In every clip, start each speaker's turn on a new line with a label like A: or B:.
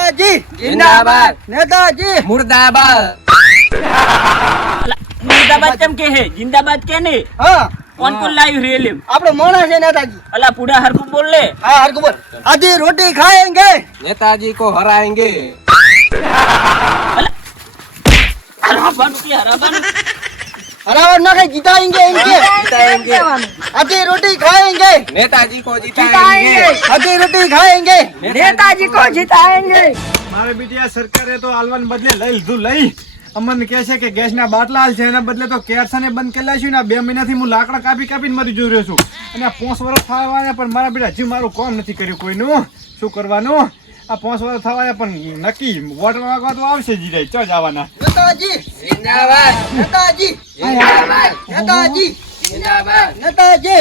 A: નેતાજી જિંદાબાદ, નેતાજી
B: મુર્દાબાદ.
C: મુર્દાબાદ કેમ કે હે જિંદાબાદ કે ને
A: હા
C: કોણ લાવ્યું રેલી
A: આપણો માણસ છે નેતાજી
C: અલા પૂડા હરખું બોલ લે
A: હા હરકુ બોલ આજી રોટી ખાएंगे
B: नेताजी को हराएंगे.
C: હરાબાનું કે હરાબાનું
A: हरावर ना के जिताएंगे इनके
B: जिताएंगे.
A: आजी रोटी खाएंगे
B: नेताजी को जिताएंगे.
A: आजी रोटी खाएंगे
C: નેતાજી કો જીતાएंगे
D: મારે બીટી સરકારે તો આલવાન બદલે લઈ લીધું લઈ અમને કહે છે કે ગેસના બાટલા હાલ છે એના બદલે તો કેરસને બંધ કરેલા છે ને 2 મહિનાથી હું લાકડા કાપીને મરી જોઈ રહ્યો છું અને આ 5 વર્ષ થવાયા પણ મારા બેટા હજી મારું કામ નથી કર્યું કોઈનું શું કરવાનું આ 5 વર્ષ થવાયા પણ નક્કી વોટ માંગવા તો આવશે જ રે ચો જવાના
A: नेताजी
B: जिंदाबाद.
A: नेताजी
B: जिंदाबाद.
A: नेताजी
B: जिंदाबाद.
A: नेताजी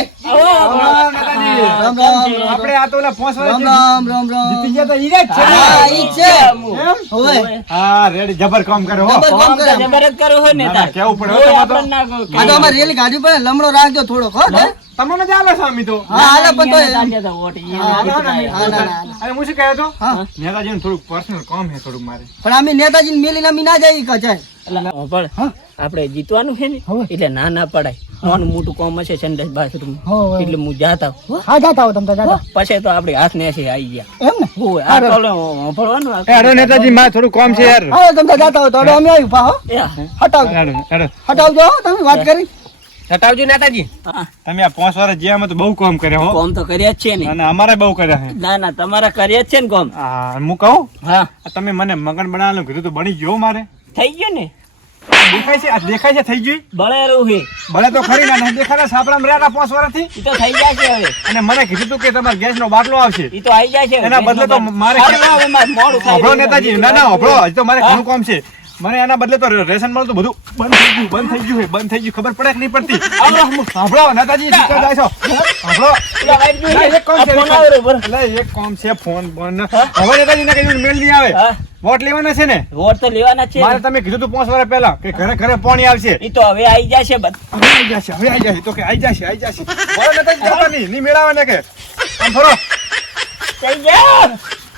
D: હા, નેતાજી.
A: રામ રામ
D: આપણે આ તો ઓલા 5 વર્ષ
A: राम राम राम
D: જીતી ગયા તો ઈ જ છે ને?
A: હા ઈ છે
D: એમ?
A: હોવે
D: હા રેડી જબર કામ કરે હો
A: જબર.
C: કોમ તો જબરદસ્ત કરો હો
D: ના,
C: નેતા
D: ના, કેવું પડે હો
C: ઓય
D: તમારે તો.
C: આપણને ના કહો કે
A: આ તો અમારે રેલી ગાડી પર લમડો રાખજો થોડોક હો ને?
D: તમને જ આલે છે અમી તો
A: હા હાલે પણ તોય
C: તાજે તો વોટ ઈ
D: હા,
C: એને
D: ના, ના,
C: જીતાય.
A: હા, ના, ના.
D: અને હું શું કહ્યો તો
A: હા.
D: નેતાજીને થોડુંક પર્સનલ કામ છે થોડુંક મારે
A: પણ અમે નેતાજી મેલીને અમે ના જઈ કચાય
C: અલા, હોભળ. આપણે જીતવાનું છે ને એટલે ના ના પડાય નાનું મોટું કોમ હશે સંદેશ બાથરૂમ એટલે હું જાતા હોઉં.
A: હા જાતા હો તમે તો જાતા
C: પછી તો આપડી હાથ ને છે આવી ગયા
A: એમ ને
C: હોય આ તો હોભળવાનું આ.
D: હેડો નેતાજી મારે થોડું કામ છે યાર
A: હા તમે તો જાતા હો તો હવે અમે આવ્યું પા હો
C: એ,
A: હટાવજો
D: હેડો હેડો
A: હટાવજો હો તમે વાત કરી
B: हटाओ नेताजी.
C: હા,
D: તમે આ 5 વર્ષ જ્યાં અમે તો બહુ કામ કર્યા હો
C: કોમ તો કર્યા જ છે ને
D: અને અમારે બહુ કર્યા છે
C: ના ના તમારા કર્યા જ છે ને કોમ
D: હા હું કહું
C: હા
D: આ તમે મને મગન બનાવવાનું કીધું તો બની ગયો મારે
C: થઈ ગયું ને
D: દેખાય છે આ દેખાય છે થઈ ગઈ
C: બળેરું છે
D: ભલે તો ખરી ના નહીં દેખાતા સાપડામાં રહ્યા 5 વર્ષથી
C: ઈ તો થઈ જશે હવે
D: અને મને કીધું તું કે તમારે ગેસનો બાટલો આવશે
C: ઈ તો આવી જશે હવે.
D: એના બદલે તો મારે
C: અરે ના, હવે મારે મોડું થાય
D: હોભળો
C: રહ્યું.
D: નેતાજી ના ના હોભળો હજી તો મારે ઘણું કામ છે મને એના બદલે તો રેશન મળતું બધું બંધ થઈ ગયું બંધ થઈ ગયું ખબર પડે કે નહીં પડતી સાંભળો નેતાજી જીતો જાય છો સાંભળો
C: પેલા વાઈટ જોઈ
D: ના,
C: લે.
D: એક કામ છે,
C: આ ફોન
D: એક કામ.
C: આવ્યો રે,
D: એટલે એક કામ છે ફોન બોન હવે નેતાજી ને કીધું મેલ નહીં આવે
C: હા.
D: વોટ લેવાના છે ને
C: વોટ તો લેવાના છે
D: મારે તમે કીધું તું 5 વર્ષ પહેલા કે ઘરે ઘરે પાણી આવશે
C: ઈ તો હવે આવી જશે બધા.
D: હવે આવી જશે તો કે આવી જશે બોલો નેતાજી જતા નહીં મેળાવે ને કે આમ ફરો
C: થઈ ગયા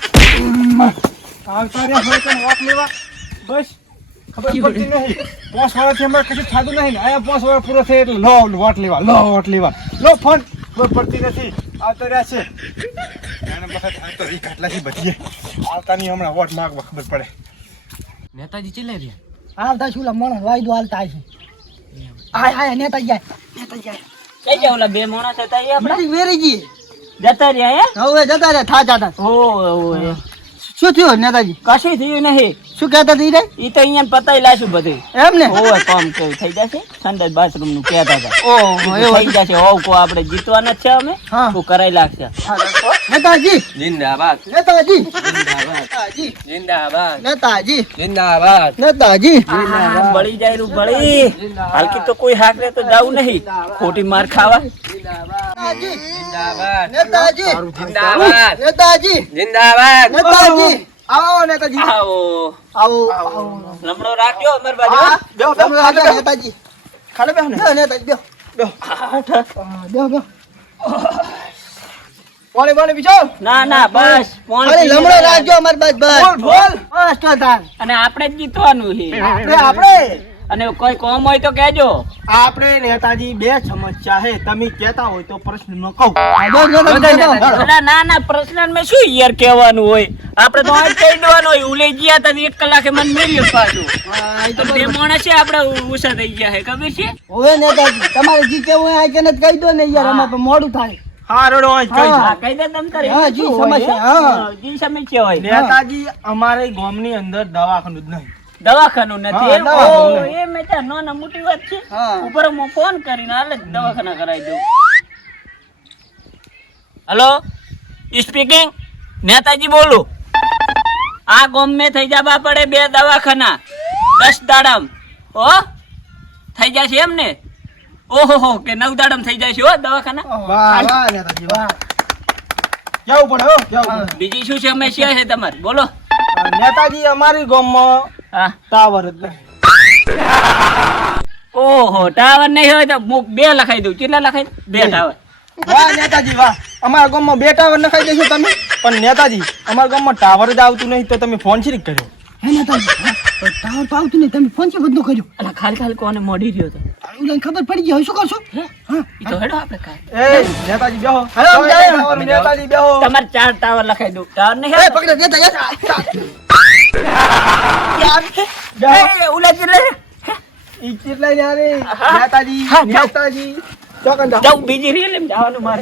D: આવતા રહ્યા હોય તો વોટ લેવા બસ ખબર પડતી નહીં 5 વર્ષથી અમારે કશું થતું નહીં ને અહીંયા 5 વર્ષ પૂરો થાય એટલે લો વોટ લેવા લો ફોન ખબર પડતી નથી આવતા રહ્યા છે એને વખત આ તો રી કાટલાથી બચીએ આવતા નહીં હમણાં વોટ માંગવા ખબર પડે
B: नेताजी चिल्ला रहे.
A: હાલતા શું લમણ વાયદો હાલતા છે આય આય નેતાજી આય નેતાજી આય
C: કઈ ગયા ઓલા બે માણસ હતા એ આપડા
A: બધી વેરીજી
C: જતા રહ્યા હે
A: હવે જતા રે થા જાતા
C: ઓય
A: શું થયું નેતાજી
C: કશું થયું નહીં
A: શું કહેતા હતી રે
C: ઈ તો અહીંયા પતાઈ લાશું બધું
A: એમ ને
C: ઓય કામ કેવું થઈ જશે સંડાસ બાથરૂમ નું કહેતા હતા
A: ઓહો એવું
C: થઈ જશે હોવ કો આપણે જીતવાના જ છે અમે
A: હા.
C: તો કરાઈ લાગશે
A: નેતાજી
B: जिंदाबाद.
A: નેતાજી
B: जिंदाबाद.
A: નેતાજી
B: जिंदाबाद.
A: નેતાજી
B: जिंदाबाद.
A: નેતાજી
C: બળી જાય રૂ બળી હાલકી તો કોઈ હાકરે તો જાવું નહીં ખોટી માર ખાવા
A: નેતાજી
B: जिंदाबाद.
A: નેતાજી
B: जिंदाबाद.
A: નેતાજી
B: जिंदाबाद.
A: નેતાજી આવો નેતાજી
C: આવો
A: આવો
C: લમડો રાખજો અમાર બાજુ
A: હા બેહો બેહો નેતાજી ખાલે બેહો ને નેતાજી બેહો બેહો બેહો બોલે બોલે બીજો
C: ના ના બસ ફોન
A: અરે લમડો રાખજો અમાર બસ બસ
D: બોલ બોલ
A: બસ તો તાર
C: અને આપણે જ જીતવાનું છે
A: આપણે
C: અને કોઈ કોમ હોય તો કહેજો
A: આપણે નેતાજી બે સમસ્યા છે તમે કહેતા હોય તો પ્રશ્ન ન કહો
C: અલા ના ના પર્સનલ માં શું યાર કહેવાનું હોય આપણે તો આ કહી દેવાનું હોય ઉલે ગયા તા 1 કલાકે મને મેલ્યો પાછું તો બે માણસ છે આપણે ઉષા થઈ ગયા છે ખબર છે
A: હવે નેતાજી તમારે જી કેવું હોય આ કે નથી કહી દો ને યાર અમાર પર મોડું થાય
D: હા રડો આજ કઈ
A: હા.
C: હા કહી દે તમ તારે
A: હા, જી સમસ્યા, હા.
C: જી સમસ્યા હોય
A: નેતાજી અમારે ગામની અંદર દવાખાનું જ નહીં
C: દવાખાનું નથી
A: હા, દવાખાનું
C: ઓ એ મેં ત્યાં નાના મોટી વાત છે
A: હા.
C: ઉપર હું ફોન કરીને હાલે જ દવાખાના કરાવી દઉં હેલો સ્પીકિંગ નેતાજી બોલું આ ગામ મેં થઈ જવા પડે 2 દવાખાના 10 દાડામ ઓ થઈ જશે એમ ને ઓહો કે 9 દાડામ થઈ જશે હો દવાખાના
A: વાહ વાહ નેતાજી વાહ કેવું પડે હો કેવું પડે.
C: બીજી શું સમસ્યા છે તમારે બોલો
A: નેતાજી અમારી ગામમાં
C: હા
A: ટાવર જ નહીં
C: ઓહો ટાવર નહીં હોય તો હું 2 લખાઈ દઉં કેટલા લખાઈ 2 ટાવર
A: વાહ નેતાજી વાહ અમારા ગામમાં બે ટાવર નખાઈ દેશો તમે પણ નેતાજી અમારા ગામમાં ટાવર જ આવતું નહીં તો તમે ફોન શી કર્યો?
E: હે નેતાજી ટાવર તો આવતું નહીં, તમે ફોન છે બધું કર્યો.
C: અલા ખાલી કોને મોડી રહ્યો તો
E: ઓલાને ખબર પડી ગઈ, હવે શું કરશો? હા
C: ઈ તો હેડો આપણે કાલ
A: એ નેતાજી બેહો. નેતાજી બેહો.
C: તમારે 4 ટાવર લખાઈ દઉં. ટાવર નહીં
E: એ પકડો નેતા
C: એ ઉલા ચીલે
A: ઈ કેટલા યાર નેતાજી
C: હા, જાઓ.
A: નેતાજી ચોકન જાઓ.
C: જાઉં બીજી રીલ એમ જવાનું મારે.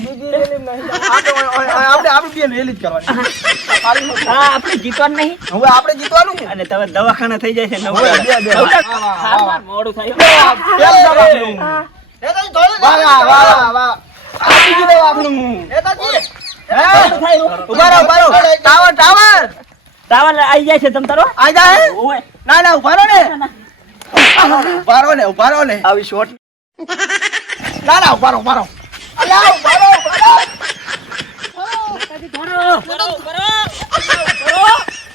A: આપણે બે રેલી જ કરવાની.
C: હા આપણે જીતવાનું નહીં
A: હવે આપણે જીતવાનું છે.
C: અને તમે દવાખાના થઈ જાય છે નવ
A: હવે બે, બે.
C: હા, હા, મોડું થાય
A: પેલું દવાખાનું. વાહ, વાહ, વાહ. આ બીજું દવાખાનું. હે? ઉભા રહો, ઉભા રહો. ટાવર.
C: ટાવર આવી જાય છે તમ તારો
A: આઈ જા.
C: ઓય
A: ના ના ઉભા રહો ને. ઉભા રહો ને. આવી શોટ. ના ના ઉભા રહો. અલા ઉભા રહો.
C: કરો કરો કરો કરો